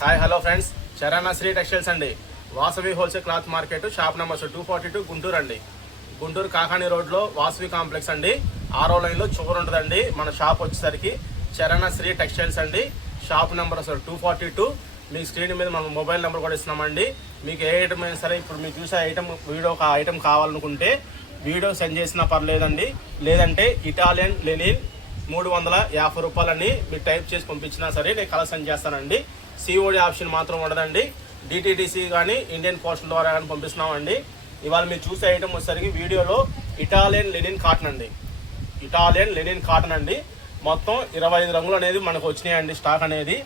Hi hello friends, Charan Shri textiles అండి. Vasavi wholesale cloth market, shop number 242 Guntur అండి. గుంటూరు కాకాని రోడ్లో వాసవి కాంప్లెక్స్ అండి. 6వ లైన్లో చివరి ఉంటుందండి. మన షాప్ వచ్చేసరికి చరణ్ శ్రీ టెక్స్టైల్స్ అండి. Shop number 242. మీ స్క్రీన్ మీద మనం మొబైల్ నెంబర్ కూడా ఇస్తున్నామండి. మీకు ఏ ఐటమ్ అయినా సరే, ఇప్పుడు మీరు చూసే ఐటమ్ వీడియో ఒక ఐటమ్ కావాలనుకుంటే వీడియో సెండ్ చేసినా పర్లేదండి. లేదంటే ఇటాలియన్ లెనిన్ 350 రూపాయలని మీరు టైప్ చేసి పంపించినా సరే నేను కలర్ సెండ్ చేస్తానండి. సిఓడి ఆప్షన్ మాత్రం ఉండదండి. డిటిడిసి కానీ ఇండియన్ పోస్టల్ ద్వారా కానీ పంపిస్తున్నామండి. ఇవాళ మీరు చూసే ఐటమ్ వచ్చేసరికి వీడియోలో ఇటాలియన్ లెనిన్ కాటన్ అండి. ఇటాలియన్ లెనిన్ కాటన్ అండి. మొత్తం 25 రంగులు అనేది మనకు వచ్చినాయండి. స్టాక్ అనేది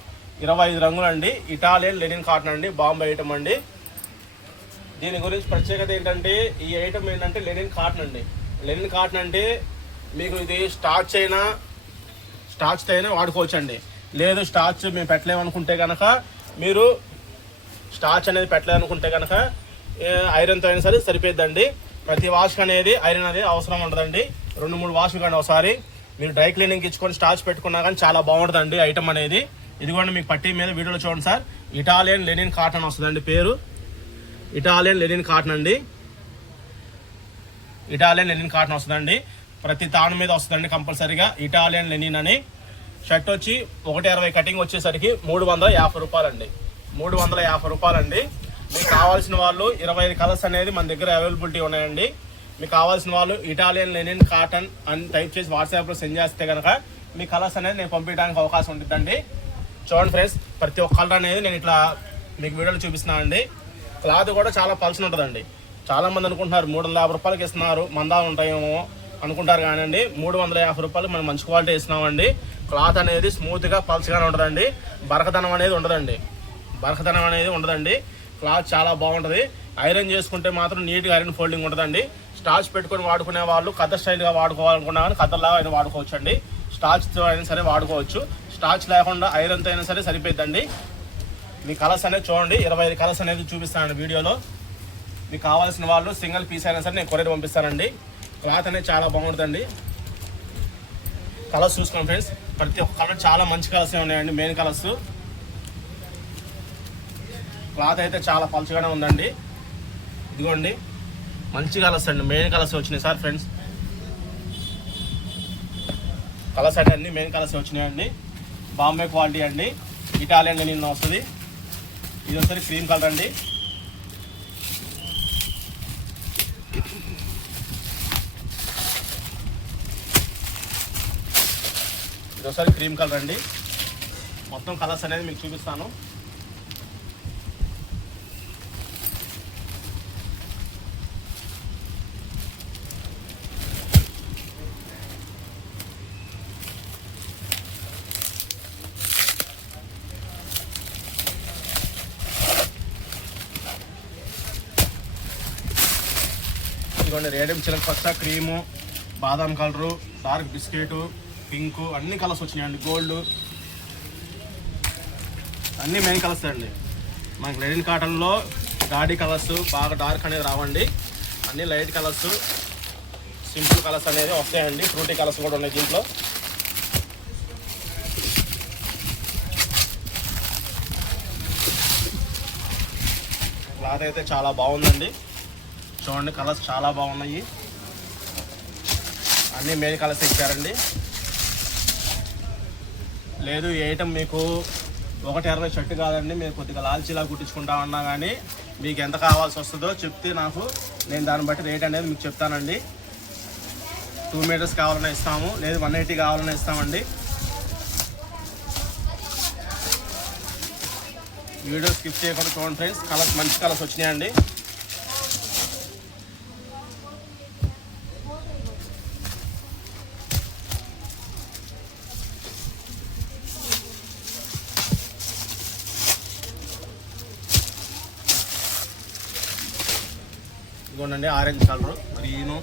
25 రంగులు అండి. ఇటాలియన్ లెనిన్ కాటన్ అండి. బాంబే ఐటమ్ అండి. దీని గురించి ప్రత్యేకత ఏంటంటే, ఈ ఐటమ్ ఏంటంటే లెనిన్ కాటన్ అండి. లెనిన్ కాటన్ అంటే మీకు ఇది స్టార్చ్ అయినా వాడుకోవచ్చు అండి. లేదు స్టార్చ్ మేము పెట్టలేమనుకుంటే కనుక, మీరు స్టార్చ్ అనేది పెట్టలేదనుకుంటే కనుక ఐరన్తో అయినా సరే సరిపోద్దండి. ప్రతి వాష్కి అనేది ఐరన్ అనేది అవసరం ఉండదండి. 2-3 వాష్లు కానీ ఒకసారి మీరు డ్రై క్లీనింగ్ ఇచ్చుకొని స్టార్చ్ పెట్టుకున్నా కానీ చాలా బాగుంటుందండి ఐటమ్ అనేది. ఇదిగోండి మీకు పట్టీ మీద వీడియోలో చూడండి సార్. ఇటాలియన్ లెనిన్ కాటన్ వస్తుందండి. పేరు ఇటాలియన్ లెనిన్ కాటన్ అండి. ఇటాలియన్ లెనిన్ కాటన్ వస్తుందండి. ప్రతి తాను మీద వస్తుందండి కంపల్సరీగా ఇటాలియన్ లెనిన్ అని. షర్ట్ వచ్చి 160 కటింగ్ వచ్చేసరికి 350 రూపాయలండి. 350 రూపాయలండి. మీకు కావాల్సిన వాళ్ళు 25 కలర్స్ అనేది మన దగ్గర అవైలబిలిటీ ఉన్నాయండి. మీకు కావాల్సిన వాళ్ళు ఇటాలియన్ లెనిన్ కాటన్ అని టైప్ చేసి వాట్సాప్లో సెండ్ చేస్తే కనుక మీ కలర్స్ అనేది నేను పంపించడానికి అవకాశం ఉంటుందండి. చూడండి ఫ్రెండ్స్, ప్రతి ఒక్క కలర్ అనేది నేను ఇట్లా మీకు వీడియోలో చూపిస్తున్నానండి. క్లాత్ కూడా చాలా పల్చన ఉంటుందండి. చాలామంది అనుకుంటున్నారు 350 రూపాయలకి ఇస్తున్నారు, మందాలు ఉంటాయేమో అనుకుంటారు. కానివ్వండి, 350 రూపాయలు మనం మంచి క్వాలిటీ ఇస్తున్నామండి. క్లాత్ అనేది స్మూత్గా పల్చగానే ఉంటుందండి. బరకదనం అనేది ఉండదండి. క్లాత్ చాలా బాగుంటుంది. ఐరన్ చేసుకుంటే మాత్రం నీట్గా ఐరన్ ఫోల్డింగ్ ఉంటుందండి. స్టార్చ్ పెట్టుకొని వాడుకునే వాళ్ళు కద్దర్ స్టైల్గా వాడుకోవాలనుకున్నా కానీ కద్దర్లాగా అయినా వాడుకోవచ్చు అండి. స్టార్చ్తో అయినా సరే వాడుకోవచ్చు. స్టార్చ్ లేకుండా ఐరన్తో అయినా సరే సరిపోద్దండి. మీ కలర్స్ అనేది చూడండి. 25 కలర్స్ అనేది చూపిస్తానండి వీడియోలో. మీకు కావాల్సిన వాళ్ళు సింగిల్ పీస్ అయినా సరే నేను కొరియర్ పంపిస్తానండి. క్లాత్ అనేది చాలా బాగుంటుందండి. కలర్స్ చూసుకోండి ఫ్రెండ్స్. ప్రతి ఒక్క కలర్ చాలా మంచి కలర్స్ ఉన్నాయండి. Main colours. క్లాత్ అయితే చాలా పలుచగానే ఉందండి. ఇదిగోండి మంచి కలర్స్ అండి. మెయిన్ కలర్స్ వచ్చినాయి సార్ ఫ్రెండ్స్. కలర్స్ అంటే అన్ని మెయిన్ కలర్స్ వచ్చినాయండి. బాంబే క్వాలిటీ అండి. ఇటాలియన్ లెనిన్ వస్తుంది. ఇది ఒకసారి క్రీమ్ కలర్ అండి. ఇది ఒకసారి క్రీమ్ కలర్ అండి. మొత్తం కలర్స్ అనేది మీకు చూపిస్తాను. ఇదిగోండి రేడియం చిలక పచ్చ, క్రీము, బాదాం కలరు, డార్క్ బిస్కెట్, పింక్ అన్ని కలర్స్ వచ్చినాయండి. గోల్డ్ అన్నీ మెయిన్ కలర్స్ అండి. మనకి లెనిన్ కాటన్లో గాడీ కలర్స్ బాగా డార్క్ అనేది రావండి. అన్ని లైట్ కలర్స్, సింపుల్ కలర్స్ అనేది వస్తాయండి. ఫ్రూటీ కలర్స్ కూడా ఉన్నాయి దీంట్లో. క్లాత్ అయితే చాలా బాగుందండి. చూడండి కలర్స్ చాలా బాగున్నాయి. అన్నీ మెయిన్ కలర్స్ ఇచ్చారండి. లేదు ఈ ఐటమ్ మీకు 160 షర్ట్ కాదండి, మీరు కొద్దిగా లాల్చీలా కుట్టించుకుంటామన్నా కానీ మీకు ఎంత కావాల్సి వస్తుందో చెప్తే నాకు నేను దాన్ని బట్టి రేట్ అనేది మీకు చెప్తానండి. 2 మీటర్స్ కావాలన్నా ఇస్తాము, లేదు 180 కావాలన్నా ఇస్తామండి. వీడియో స్కిప్ చేయకుండా చూడండి ఫ్రెండ్స్. కలర్స్ మంచి కలర్స్ వచ్చినాయండి. ఇదిగోండి ఆరెంజ్ కలరు, గ్రీను,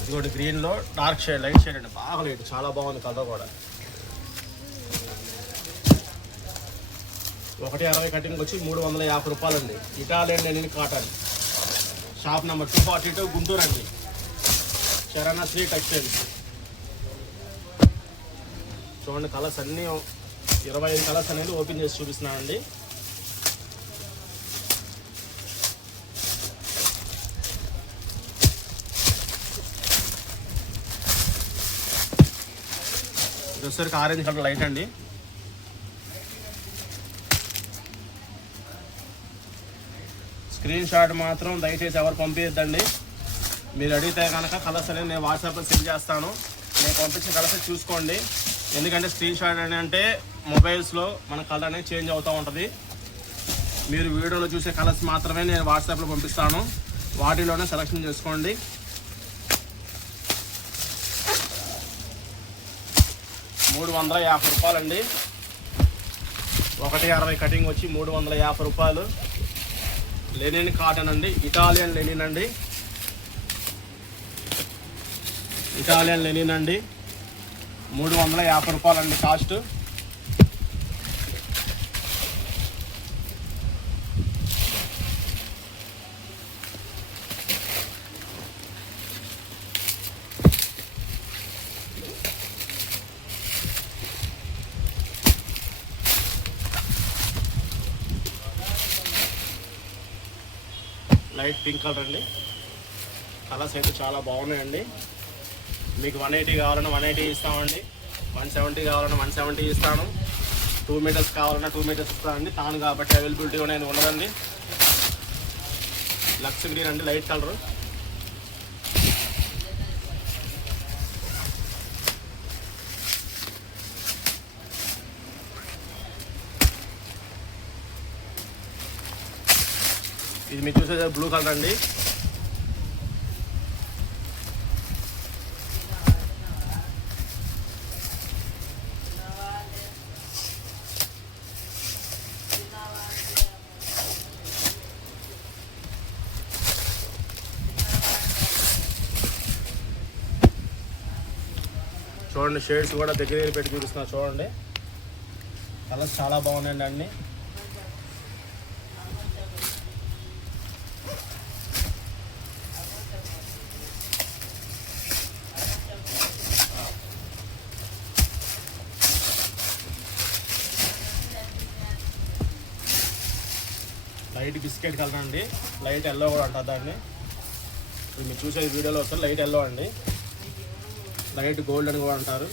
ఇదిగోండి గ్రీన్లో డార్క్ షేడ్, లైట్ షేడ్ అండి. బాగా లైట్, చాలా బాగుంది కలర్ కూడా. 160 కటింగ్ వచ్చి 350 రూపాయలండి. Italian linen cotton. Shop number 242 Guntur అండి. చరణశ్రీ టెక్స్టైల్స్. చూడండి కలర్స్ అన్నీ 25 కలర్స్ అనేది ఓపెన్ చేసి చూపిస్తున్నానండి. ఇది వచ్చేసరికి ఆరెంజ్ కలర్ లైట్ అండి. స్క్రీన్ షాట్ మాత్రం దయచేసి ఎవరు పంపించద్దండి. మీరు అడిగితే కనుక కలర్స్ అనేది నేను వాట్సాప్లో సెండ్ చేస్తాను. నేను పంపించిన కలర్స్ చూసుకోండి. ఎందుకంటే స్క్రీన్ షాట్ అంటే మొబైల్స్లో మన కలర్ అనేది చేంజ్ అవుతూ ఉంటుంది. మీరు వీడియోలో చూసే కలర్స్ మాత్రమే నేను వాట్సాప్లో పంపిస్తాను. వాటిలోనే సెలెక్షన్ చేసుకోండి. ₹350 అండి. 160 కటింగ్ వచ్చి ₹350. లెనిన్ కాటన్ అండి. ఇటాలియన్ లెనిన్ అండి. ఇటాలియన్ లెనిన్ అండి. ₹350 అండి కాస్ట్. లైట్ పింక్ కలర్ అండి. కలర్స్ అయితే చాలా బాగున్నాయండి. మీకు 180 కావాలన్నా 180 ఇస్తామండి. 170 కావాలన్నా 170 ఇస్తాను. 2 మీటర్స్ కావాలన్నా 2 మీటర్స్ ఇస్తానండి. తాను కాబట్టి అవైలబిలిటీ అనేది ఉండదండి. లక్స్ గ్రీన్ అండి, లైట్ కలర్. ఇది మీరు చూసే బ్లూ కలర్ అండి. చూడండి షేడ్స్ కూడా దగ్గర పెట్టి చూపిస్తున్నా. చూడండి కలర్స్ చాలా బాగున్నాయండి అన్ని. లైట్ బిస్కెట్ కలర్ అండి. లైట్ ఎల్లో కూడా అంటారు దాన్ని. ఇది మీరు చూసే వీడియోలో వస్తారు. లైట్ ఎల్లో అండి. లైట్ గోల్డ్ అని కూడా అంటారు.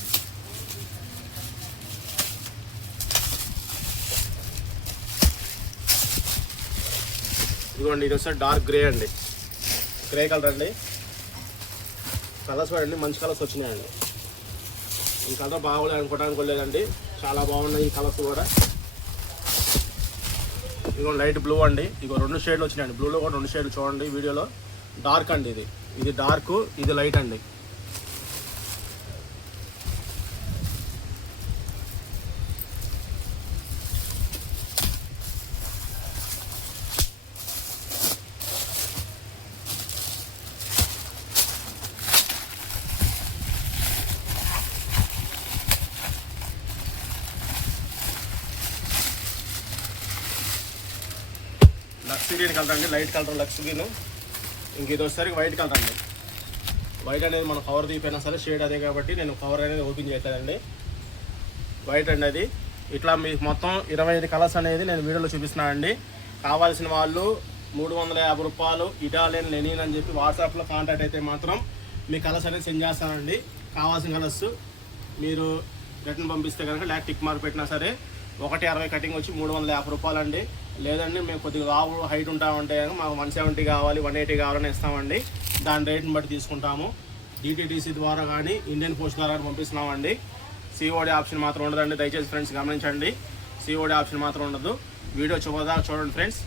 ఇదిగోండి ఇది వస్తే డార్క్ గ్రే అండి. గ్రే కలర్ అండి. కలర్స్ చూడండి మంచి కలర్స్ వచ్చినాయండి. ఈ కలర్ బాగోలేదు అనుకోవడానికి లేదండి, చాలా బాగున్నాయి ఈ కలర్స్ కూడా. ఇదిగో లైట్ బ్లూ అండి. ఇగో 2 షేడ్లు వచ్చినాయండి. బ్లూలో కూడా 2 షేడ్లు చూడండి వీడియోలో. డార్క్ అండి. ఇది డార్క్, ఇది లైట్ అండి. లక్స్ గ్రీన్ కలర్ అండి. Light colour lux green. ఇంక ఇది వచ్చేసరికి వైట్ కలర్ అండి. వైట్ అనేది మనం కవర్ తీపోయినా సరే షేడ్ అదే కాబట్టి నేను కవర్ అనేది ఓపెన్ చేయట్లేదండి. వైట్ అండి అది. ఇట్లా మీకు మొత్తం 25 కలర్స్ అనేది నేను వీడియోలో చూపిస్తున్నానండి. కావాల్సిన వాళ్ళు ₹350 ఇటాలియన్ లెనిన్ అని చెప్పి వాట్సాప్లో కాంటాక్ట్ అయితే మాత్రం మీ కలర్స్ అనేది సెండ్ చేస్తానండి. కావాల్సిన కలర్స్ మీరు రిటర్న్ పంపిస్తే కనుక లేక టిక్ మార్క్ పెట్టినా సరే 160 కటింగ్ వచ్చి ₹350 అండి. లేదండి మేము కొద్దిగా లావు హైట్ ఉంటామంటే మాకు 170 కావాలి 180 కావాలని ఇస్తామండి. దాని రేట్ని బట్టి తీసుకుంటాము. డిటిడిసి ద్వారా కానీ ఇండియన్ పోస్ట్ ద్వారా పంపిస్తున్నామండి. సిఓడి ఆప్షన్ మాత్రం ఉండదండి. దయచేసి ఫ్రెండ్స్ గమనించండి. సిఓడి ఆప్షన్ మాత్రం ఉండదు. వీడియో చూడదా చూడండి ఫ్రెండ్స్.